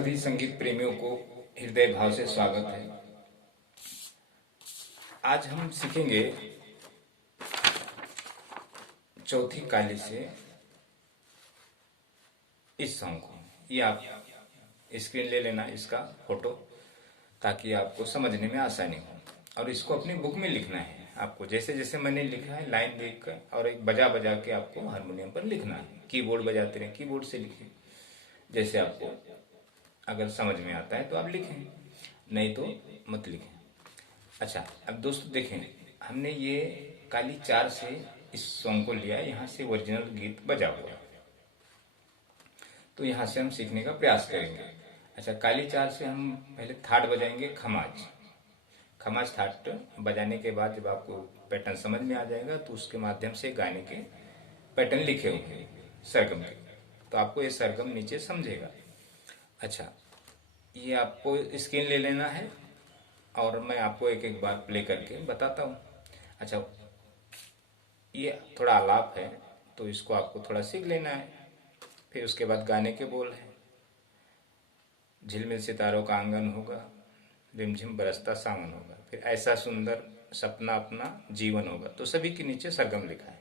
सभी संगीत प्रेमियों को हृदय भाव से स्वागत है। आज हम सीखेंगे चौथी काली से इस सॉन्ग को। ये आप स्क्रीन ले लेना इसका फोटो, ताकि आपको समझने में आसानी हो। और इसको अपनी बुक में लिखना है आपको, जैसे जैसे मैंने लिखा है लाइन देख कर, और एक बजा बजा के आपको हारमोनियम पर लिखना है। कीबोर्ड बजाते रहे, कीबोर्ड से लिखें। जैसे आपको अगर समझ में आता है तो आप लिखें, नहीं तो मत लिखें। अच्छा, अब दोस्तों देखें, हमने ये काली 4 से इस सॉन्ग को लिया, यहाँ से ओरिजिनल गीत बजा हुआ, तो यहाँ से हम सीखने का प्रयास करेंगे। अच्छा, काली 4 से हम पहले थाट बजाएंगे, खमाज। खमाज थाट बजाने के बाद जब आपको पैटर्न समझ में आ जाएगा तो उसके माध्यम से गाने के पैटर्न लिखे होंगे सरगम के, तो आपको ये सरगम नीचे समझेगा। अच्छा, ये आपको स्क्रीन ले लेना है और मैं आपको एक एक बार प्ले करके बताता हूँ। अच्छा, ये थोड़ा आलाप है तो इसको आपको थोड़ा सीख लेना है। फिर उसके बाद गाने के बोल हैं, झिलमिल सितारों का आंगन होगा, रिमझिम बरसता सावन होगा, फिर ऐसा सुंदर सपना अपना जीवन होगा। तो सभी के नीचे सरगम लिखा है।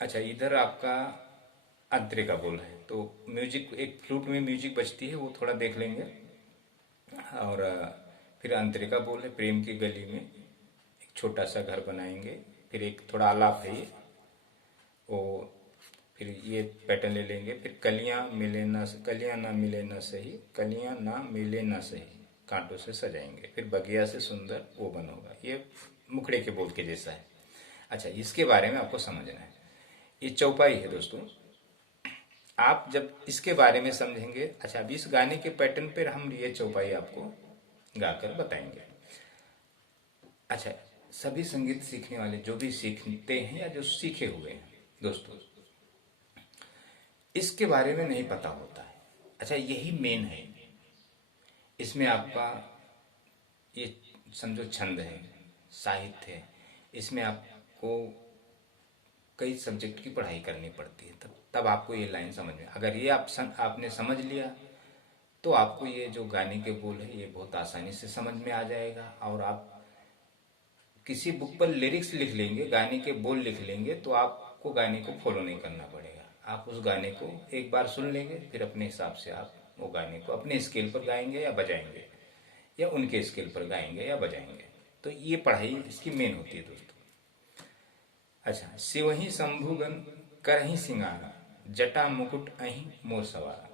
अच्छा, इधर आपका अंतरे का बोल है, तो म्यूजिक एक फ्लूट में म्यूजिक बजती है, वो थोड़ा देख लेंगे। और फिर अंतरे का बोल है, प्रेम की गली में एक छोटा सा घर बनाएंगे। फिर एक थोड़ा आलाप है ये, वो फिर ये पैटर्न ले लेंगे। फिर कलियां ना मिले ना सही, कलियां ना मिले ना सही, कांटों से सजाएंगे। फिर बगिया से सुंदर वो बन होगा। ये मुखड़े के बोल के जैसा है। अच्छा, इसके बारे में आपको समझना है। ये चौपाई है दोस्तों, आप जब इसके बारे में समझेंगे। अच्छा, अब इस गाने के पैटर्न पर हम ये चौपाई आपको गाकर बताएंगे। अच्छा, सभी संगीत सीखने वाले जो भी सीखते हैं या जो सीखे हुए हैं दोस्तों, इसके बारे में नहीं पता होता है। अच्छा, यही मेन है इसमें। आपका ये समझो छंद है, साहित्य है, इसमें आपको कई सब्जेक्ट की पढ़ाई करनी पड़ती है, तब आपको ये लाइन समझ में। अगर ये आपने समझ लिया तो आपको ये जो गाने के बोल है ये बहुत आसानी से समझ में आ जाएगा। और आप किसी बुक पर लिरिक्स लिख लेंगे, गाने के बोल लिख लेंगे, तो आपको गाने को फॉलो नहीं करना पड़ेगा। आप उस गाने को एक बार सुन लेंगे, फिर अपने हिसाब से आप वो गाने को अपने स्केल पर गाएंगे या बजाएंगे, या उनके स्केल पर गाएंगे या बजाएंगे। तो ये पढ़ाई इसकी मेन होती है दोस्तों। अच्छा, शिवही शंभुगन करही सिंगारा, जटा मुकुट अहि मोर सवारा,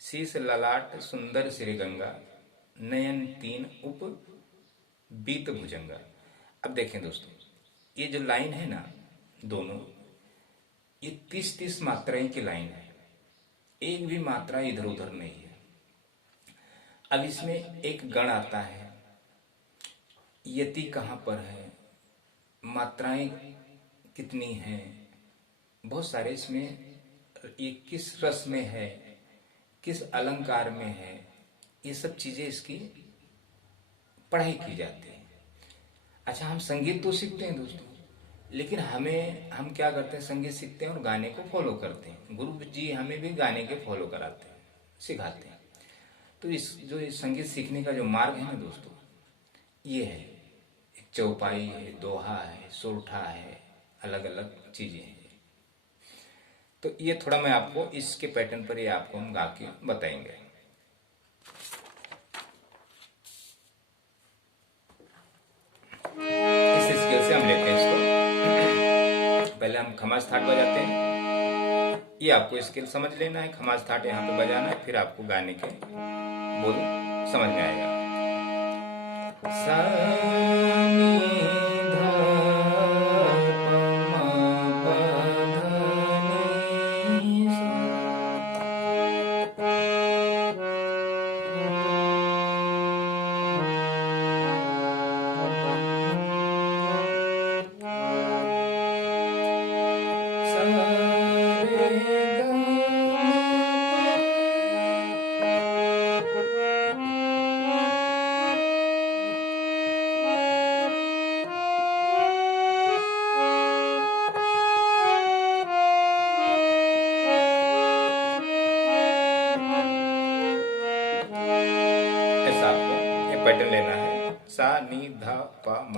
शीस ललाट सुंदर श्री गंगा, नयन तीन उप बीत भुजंगा। अब देखें दोस्तों, ये जो लाइन है ना दोनों, ये 30-30 मात्राएं की लाइन है, एक भी मात्रा इधर उधर नहीं है। अब इसमें एक गण आता है, यति कहाँ पर है, मात्राएं कितनी हैं, बहुत सारे इसमें, ये किस रस में है, किस अलंकार में है, ये सब चीजें इसकी पढ़ाई की जाती है। अच्छा, हम संगीत तो सीखते हैं दोस्तों, लेकिन हम क्या करते हैं, संगीत सीखते हैं और गाने को फॉलो करते हैं। गुरु जी हमें भी गाने के फॉलो कराते हैं, सिखाते हैं। तो इस संगीत सीखने का जो मार्ग है ना दोस्तों, ये है, एक चौपाई है, दोहा है, सोरठा है, अलग अलग चीजें हैं। तो ये थोड़ा मैं आपको इसके पैटर्न पर ये आपको हम गा के बताएंगे। इस स्केल से हम लेते हैं इसको। पहले हम खमाज थाट बजाते हैं, ये आपको स्केल समझ लेना है। खमाज थाट यहाँ पे बजाना है, फिर आपको गाने के बोल समझ में आएगा। सा प म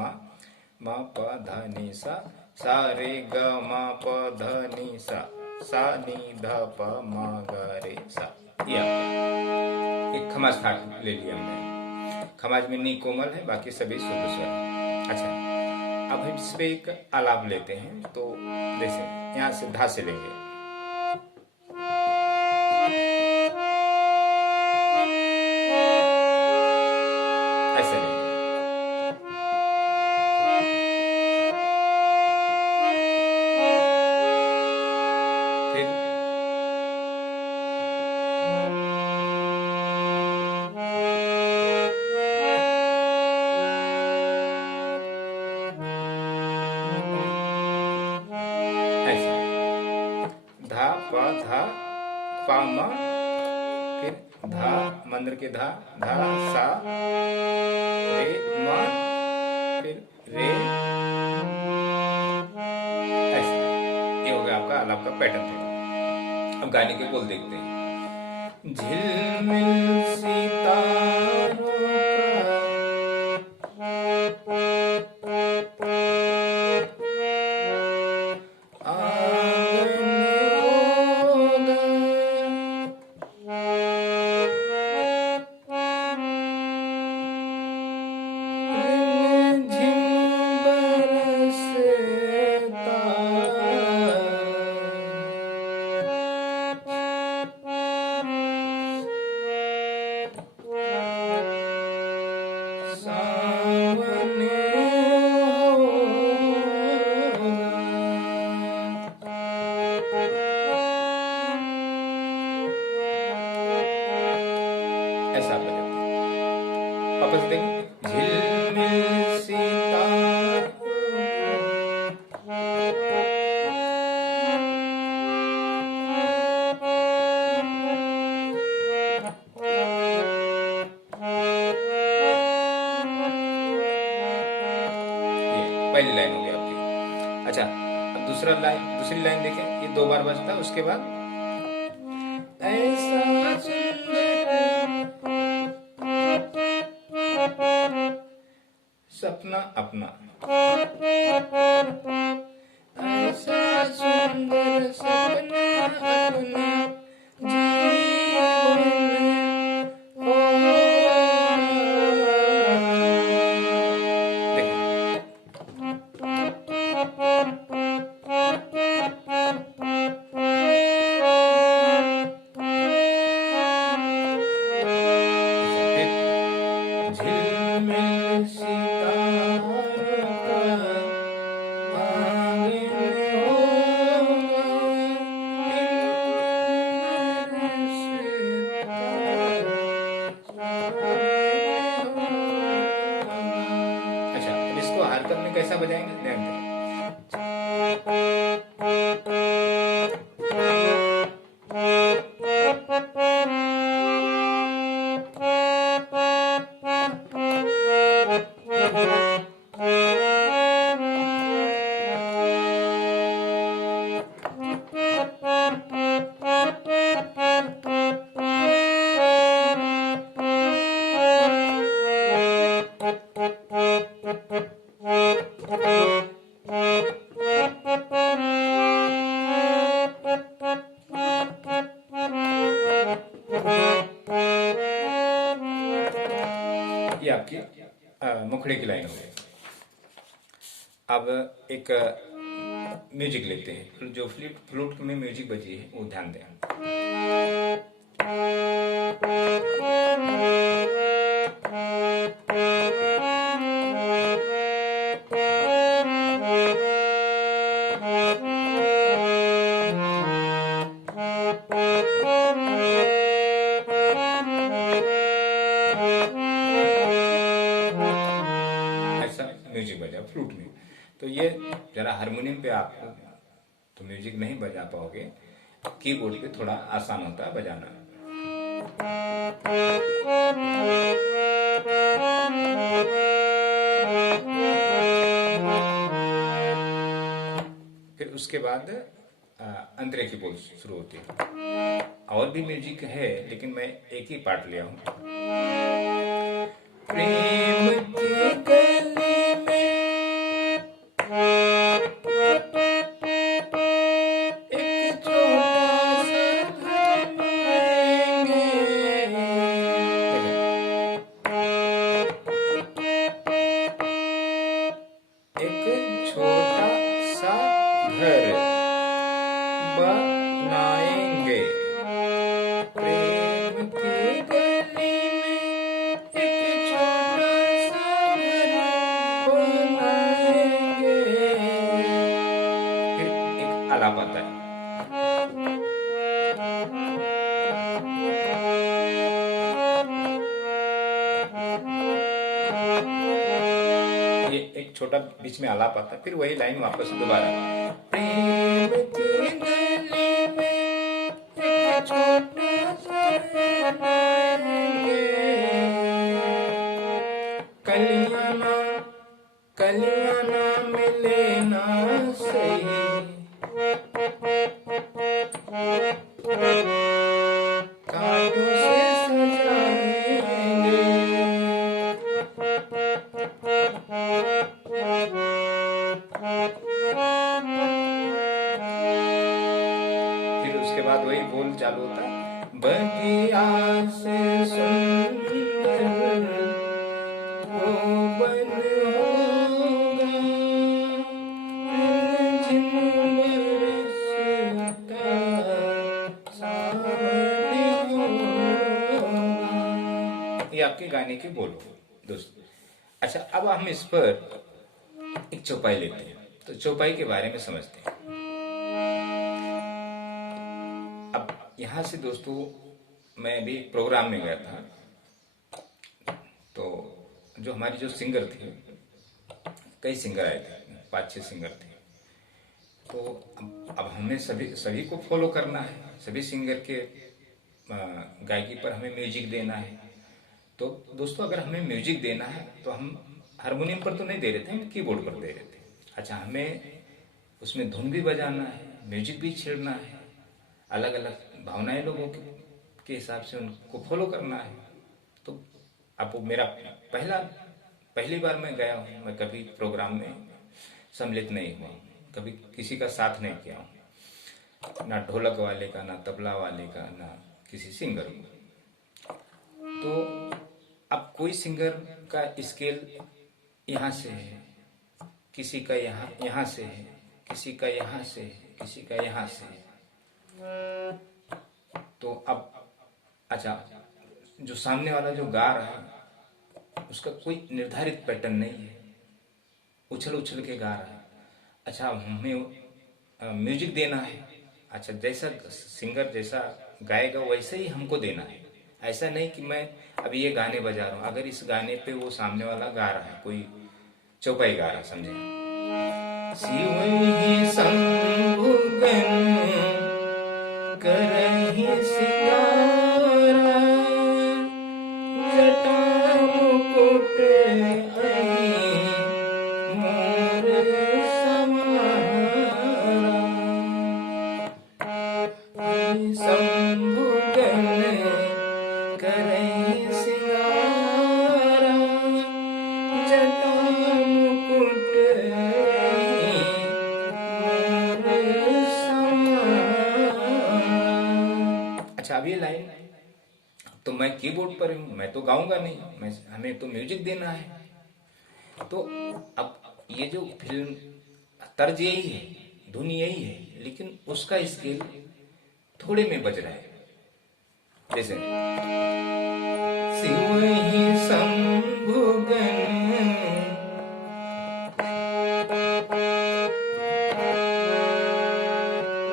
म प ध नि सा सा रे ग म प ध नि सा नि ध प म ग रे सा। ये एक खमाज ठाट ले लिया हमने। खमाज में नी कोमल है, बाकी सभी शुद्ध स्वर है। अच्छा, अब हम इस पे एक आलाप लेते हैं। तो जैसे यहाँ से धा से लेंगे, ऐसे लेंगे। धा प धा प म, फिर धा मंद्र के धा धा सा रे म, फिर रे, ऐसे। ये हो गया आपका आलाप का पैटर्न थोड़ा। अब गाने के बोल देखते हैं। झिलमिल सितारों ऐसा आप बजाते हैं। वापस देखें, झिलमिल सितारों पहली लाइन हो गई आपकी। अच्छा, अब दूसरी लाइन देखें, ये 2 बार बजता है। उसके बाद ऐसा सपना अपना, ऐसा सुंदर सपना अपना जीवन हो। झिलमिल सितारों का आंगन होगा, अच्छा, अब इसको हरकत में कैसा बजाएंगे ध्यान दें। ये आपकी मुखड़े की लाइन हो गई। अब एक म्यूजिक लेते हैं। जो फ्लूट में म्यूजिक बजी है वो ध्यान दें। म्यूजिक बजा फ्लूट में। तो ये जरा हारमोनियम पे आप तो म्यूजिक नहीं बजा पाओगे, कीबोर्ड पे थोड़ा आसान होता है बजाना। फिर उसके बाद अंतरे की बोल शुरू होती है। और भी म्यूजिक है लेकिन मैं एक ही पार्ट लिया हूं। प्रेम की गली एक छोटा सा घर बनाएंगे, प्रेम की गली में एक छोटा सा घर बनाएंगे। फिर एक आलाप आता है। ये एक छोटा बीच में आलाप आता है, फिर वही लाइन वापस दोबारा, प्रेम की गली में एक छोटा सा घर बनाएंगे, कलियां ना कलियां ना मिले ना सही, कांटों से सजाएंगे। फिर उसके बाद वही बोल चालू होता है, बगिया से सुंदर वो बन होगा, रिमझिम बरसता सावन होगा। ये आपके गाने की बोल हो दोस्तों। अच्छा, अब हम इस पर एक चौपाई लेते हैं, तो चौपाई के बारे में समझते हैं। अब यहाँ से दोस्तों मैं भी प्रोग्राम में गया था, तो जो हमारी जो सिंगर थे, कई सिंगर आए थे, 5-6 सिंगर थे, तो अब हमें सभी को फॉलो करना है, सभी सिंगर के गायकी पर हमें म्यूजिक देना है। तो दोस्तों अगर हमें म्यूजिक देना है तो हम हारमोनियम पर तो नहीं दे रहे थे, हम कीबोर्ड पर दे रहे थे। अच्छा, हमें उसमें धुन भी बजाना है, म्यूजिक भी छेड़ना है, अलग अलग भावनाएं लोगों के हिसाब से उनको फॉलो करना है। तो अब वो मेरा पहली बार मैं गया हूँ, मैं कभी प्रोग्राम में सम्मिलित नहीं हुआ, कभी किसी का साथ नहीं किया हूँ, ना ढोलक वाले का, ना तबला वाले का, ना किसी सिंगर को। तो अब कोई सिंगर का स्केल यहाँ से है, किसी का यहाँ से है, किसी का यहाँ से है, किसी का यहाँ से है। तो अब अच्छा, जो सामने वाला जो गा रहा है उसका कोई निर्धारित पैटर्न नहीं है, उछल उछल के गा रहा है। अच्छा, हमें म्यूजिक देना है, अच्छा जैसा सिंगर जैसा गाएगा वैसे ही हमको देना है। ऐसा नहीं कि मैं अभी ये गाने बजा रहा हूँ, अगर इस गाने पे वो सामने वाला गा रहा है, कोई चौपाई गा रहा, समझे, शिव ही शंभुगन करहि सिंगारा, जटा मुकुट अहि मोर समारा, शंभुगन करहि सिंगारा, जटा मुकुट अहि मोर समारा। अच्छा, अब ये लाइन तो मैं कीबोर्ड पर हूँ, मैं तो गाऊंगा नहीं, हमें तो म्यूजिक देना है। तो अब ये जो फिल्म तर्ज यही है, धुन यही है, लेकिन उसका स्केल थोड़े में बज रहा है। जैसे शिव ही शंभुगन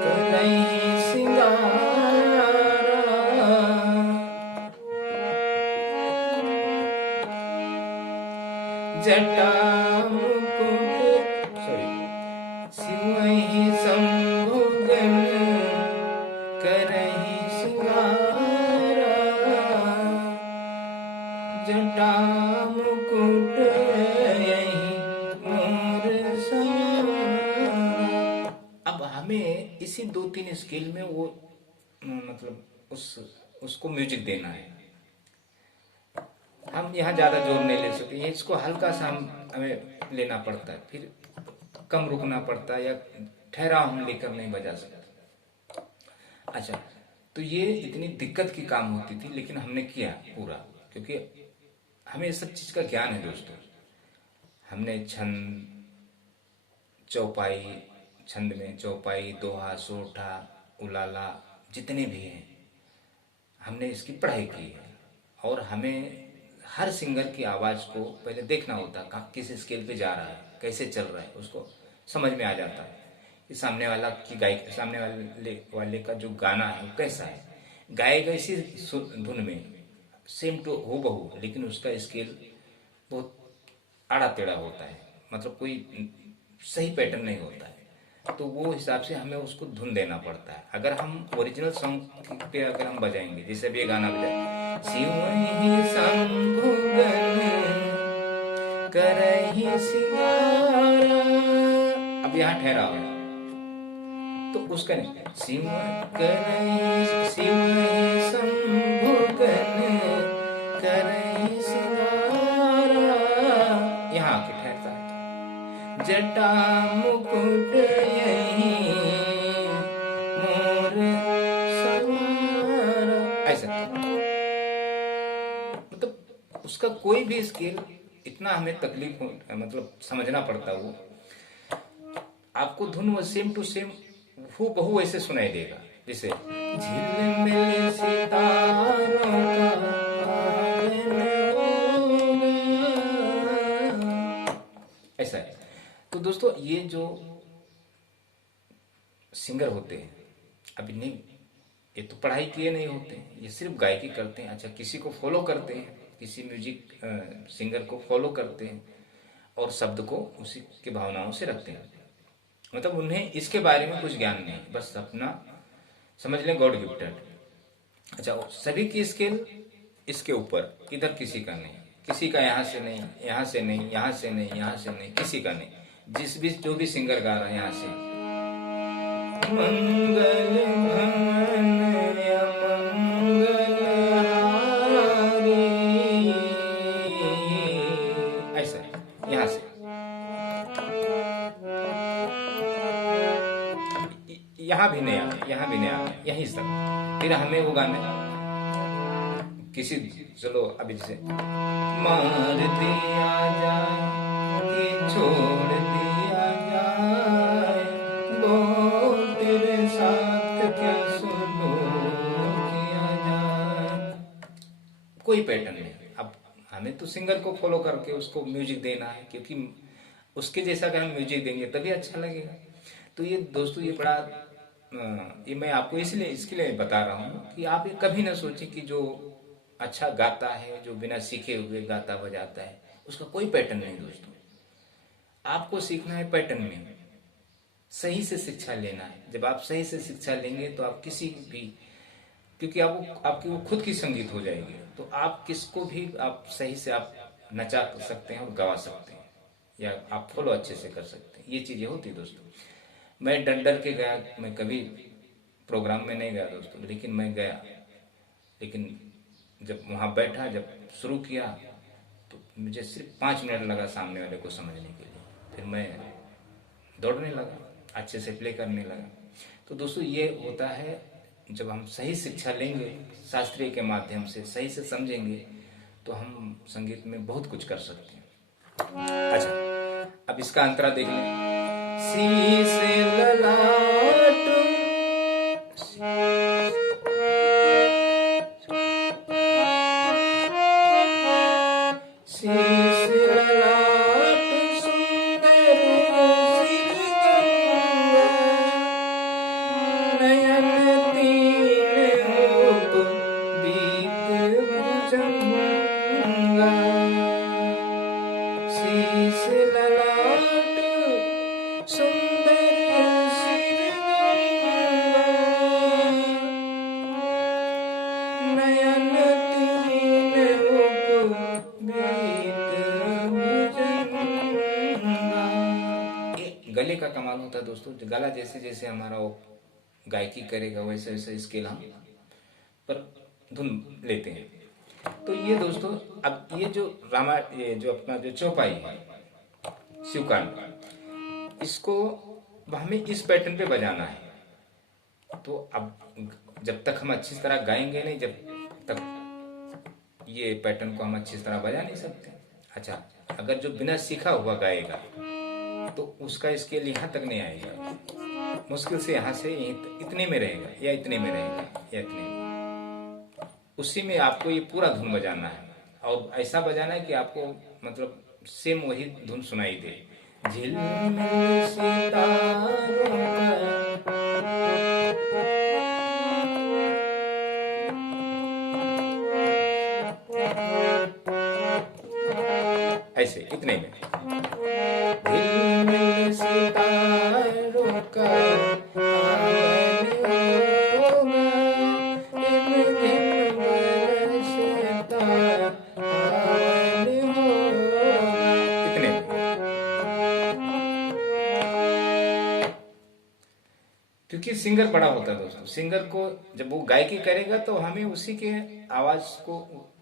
करहि सिंगारा, जटा मुकुट, शिव ही शंभुगन करहि सिंगारा, जटा मुकुट यही मोर समारा। अब हमें इसी 2-3 स्केल में वो मतलब उसको म्यूजिक देना है। हम यहाँ ज्यादा जोर नहीं ले सकते, इसको हल्का सा हमें लेना पड़ता है, फिर कम रुकना पड़ता है, या ठहराव हम लेकर नहीं बजा सकते। अच्छा, तो ये इतनी दिक्कत की काम होती थी, लेकिन हमने किया पूरा, क्योंकि हमें इस सब चीज का ज्ञान है दोस्तों। हमने छंद, चौपाई छंद में, चौपाई, दोहा, सोठा, उलाला, जितने भी हैं हमने इसकी पढ़ाई की है। और हमें हर सिंगर की आवाज़ को पहले देखना होता है, कहाँ किस स्केल पे जा रहा है, कैसे चल रहा है, उसको समझ में आ जाता है कि सामने वाला की गायक, सामने वाले का जो गाना है वो कैसा है। गाएगा इसी धुन में सेम टू हो बहू, लेकिन उसका स्केल बहुत आड़ा टेढ़ा होता है, मतलब कोई सही पैटर्न नहीं होता है। तो वो हिसाब से हमें उसको धुन देना पड़ता है। अगर हम ओरिजिनल सॉन्ग पे अगर हम बजाएंगे, जैसे अभी ये गाना बजाए, शिव ही शंभु गण करहि सिंगारा, अब यहाँ ठहरा हुआ है तो उसका नहीं, शिव करहि, शिव ही शंभु गण करहि सिंगारा, यहाँ आके ठहरता है। जटा मुकुट यही मोर सवारा, ऐसा। मतलब उसका कोई भी स्केल इतना हमें तकलीफ मतलब समझना पड़ता है। वो आपको धुन वो सेम टू सेम हूँ बहू ऐसे सुनाई देगा, जैसे झिलमिल सितारों का ऐसा है। तो दोस्तों ये जो सिंगर होते हैं, अभी नहीं, ये तो पढ़ाई किए नहीं होते, ये सिर्फ गायकी करते हैं। अच्छा, किसी को फॉलो करते हैं, किसी म्यूजिक सिंगर को फॉलो करते हैं और शब्द को उसी के भावनाओं से रखते हैं। मतलब उन्हें इसके बारे में कुछ ज्ञान नहीं, बस अपना समझ लें गॉड गिफ्टेड। अच्छा, सभी की स्केल इसके ऊपर, इधर किसी का नहीं, किसी का यहाँ से नहीं, यहाँ से नहीं, यहाँ से नहीं, यहाँ से नहीं, किसी का नहीं। जिस भी जो भी सिंगर गा रहा है यहाँ से मंगल भवन मंगलहारी, ऐसा यहाँ से, यहाँ भी नहीं आ, यहाँ भी नहीं आ, यहीं तक। फिर हमें वो गाने किसी, चलो अभी जैसे मार दिया जाए कि छोड़ दिया जाए, वो तेरे साथ क्या सुलूक किया जाए, कोई पैटर्न नहीं। अब हमें तो सिंगर को फॉलो करके उसको म्यूजिक देना है, क्योंकि उसके जैसा अगर हम म्यूजिक देंगे तभी अच्छा लगेगा। तो ये दोस्तों ये बड़ा ये मैं आपको इसलिए इसके लिए बता रहा हूँ कि आप ये कभी ना सोचें कि जो अच्छा गाता है, जो बिना सीखे हुए गाता बजाता है, उसका कोई पैटर्न नहीं। दोस्तों आपको सीखना है पैटर्न में, सही से शिक्षा लेना है। जब आप सही से शिक्षा लेंगे तो आप किसी भी, क्योंकि आपकी वो खुद की संगीत हो जाएगी, तो आप किसको भी आप सही से आप नचा सकते हैं और गवा सकते हैं, या आप फॉलो अच्छे से कर सकते हैं। ये चीजें होती है दोस्तों। मैं डर डर के गया, मैं कभी प्रोग्राम में नहीं गया दोस्तों, लेकिन मैं गया। लेकिन जब वहाँ बैठा, जब शुरू किया, तो मुझे सिर्फ 5 मिनट लगा सामने वाले को समझने के लिए। फिर मैं दौड़ने लगा, अच्छे से प्ले करने लगा। तो दोस्तों ये होता है, जब हम सही शिक्षा लेंगे, शास्त्रीय के माध्यम से सही से समझेंगे, तो हम संगीत में बहुत कुछ कर सकते हैं। अच्छा, अब इसका अंतरा देख लें। शीश ललाट, शीश ललाट सुंदर सिर गंगा, नयन तीन रूप बीत भुजंगा, शीश ललाट सुंदर सिर गंगा, नयन तीन रूप बीत भुजंगा। गले का कमाल होता है दोस्तों। गला जैसे जैसे हमारा वो गायकी करेगा, वैसे वैसे स्केल हम पर धुन लेते हैं। तो ये दोस्तों, अब ये जो ये जो अपना जो चौपाई है, शिवकांड, इसको हमें इस पैटर्न पे बजाना है। तो अब जब तक हम अच्छी तरह गाएंगे नहीं, जब तक ये पैटर्न को हम अच्छी तरह बजा नहीं सकते। अच्छा, अगर जो बिना सीखा हुआ गाएगा तो उसका स्केल यहाँ तक नहीं आएगा, मुश्किल से यहाँ से इतने में रहेगा या इतने में रहेगा या इतने में। उसी में आपको ये पूरा धुन बजाना है और ऐसा बजाना है कि आपको मतलब सेम वही धुन सुनाई दे। झिलमिल सितारों का, ऐसे इतने में। झिलमिल सितारों का आंगन होगा, रिम झिम बरसता सावन होगा, इतने में। क्योंकि सिंगर बड़ा होता है दोस्तों, सिंगर को जब वो गायकी करेगा तो हमें उसी के आवाज को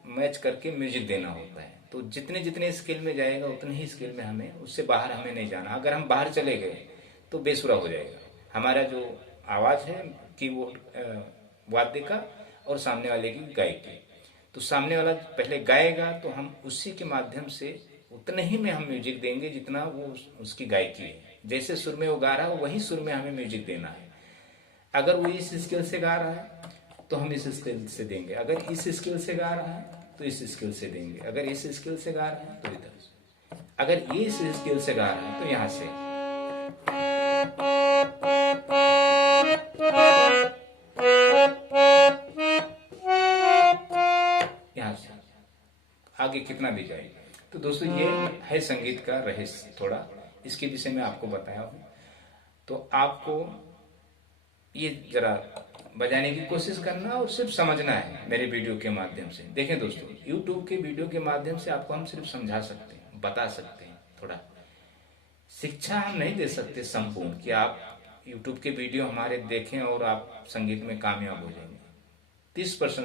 मैच करके म्यूजिक देना होता है। तो जितने जितने स्केल में जाएगा उतने ही स्केल में हमें, उससे बाहर हमें नहीं जाना। अगर हम बाहर चले गए तो बेसुरा हो जाएगा हमारा जो आवाज है कीबोर्ड वाद्य का और सामने वाले की गायकी। तो सामने वाला पहले गाएगा तो हम उसी के माध्यम से उतने ही में हम म्यूजिक देंगे जितना वो उसकी गायकी है। जैसे सुर में वो गा रहा है वही सुर में हमें म्यूजिक देना है। अगर वो इस स्केल से गा रहा है तो हम इस स्केल से देंगे, अगर इस स्केल से गा रहा है तो इस स्केल से देंगे, अगर इस स्केल से गा रहा है तो इधर से, अगर ये इस स्केल से गा रहा है तो यहाँ से। यहाँ से आगे कितना भी जाए। तो दोस्तों ये है संगीत का रहस्य, थोड़ा इसके विषय में आपको बताया हूँ। तो आपको ये जरा बजाने की कोशिश करना और सिर्फ समझना है मेरे वीडियो के माध्यम से। देखें दोस्तों, YouTube के वीडियो के माध्यम से आपको हम सिर्फ समझा सकते हैं, बता सकते हैं, थोड़ा शिक्षा हम नहीं दे सकते संपूर्ण कि आप YouTube के वीडियो हमारे देखें और आप संगीत में कामयाब हो जाएंगे। 30%